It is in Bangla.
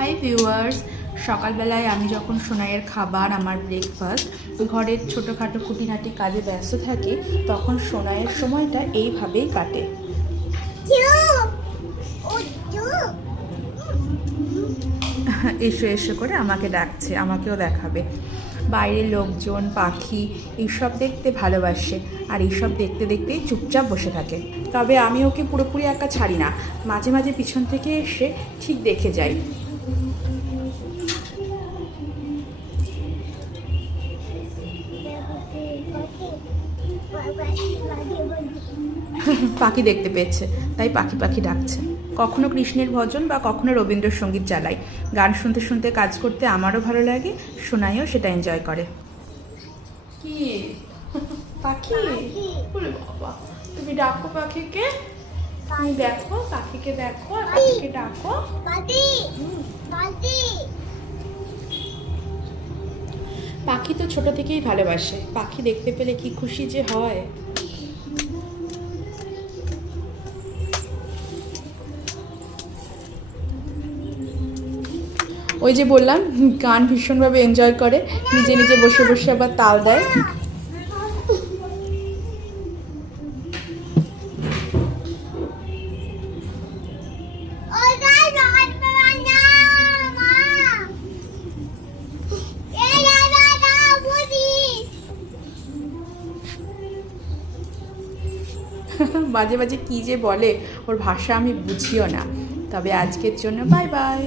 হাই ভিউয়ার্স, সকালবেলায় আমি যখন সোনাইয়ের খাবার আমার ব্রেকফাস্ট ঘরের ছোটোখাটো খুঁটিনাটি কাজে ব্যস্ত থাকি, তখন সোনাইয়ের সময়টা এইভাবেই কাটে। এসো এসো করে আমাকে ডাকছে, আমাকেও দেখাবে। বাইরের লোকজন, পাখি এইসব দেখতে ভালোবাসে, আর এইসব দেখতে দেখতেই চুপচাপ বসে থাকে। তবে আমি ওকে পুরোপুরি একা ছাড়ি না, মাঝে মাঝে পিছন থেকে এসে ঠিক দেখে যাই। পাখি দেখতে পেয়েছে, তাই পাখি পাখি ডাকছে। কখনো কৃষ্ণের ভজন বা কখনো রবীন্দ্রসঙ্গীত চালাই। গান শুনতে শুনতে কাজ করতে আমারও ভালো লাগে, সোনাইও সেটা এনজয় করে। কি পাখি? বলে বাবা, তুমি ডাকো পাখিকে, তুমি দেখো পাখিকে, দেখো পাখিকে ডাকো। পাখি তো ছোট থেকেই ভালোবাসে, পাখি দেখতে পেলে কি খুশি যে হয়। ওই যে বললাম, গান ভীষণভাবে এনজয় করে, নিজে নিজে বসে বসে আবার তাল দেয়। মাঝে মাঝে কী যে বলে, ওর ভাষা আমি বুঝিও না। তবে আজকের জন্য বাই বাই।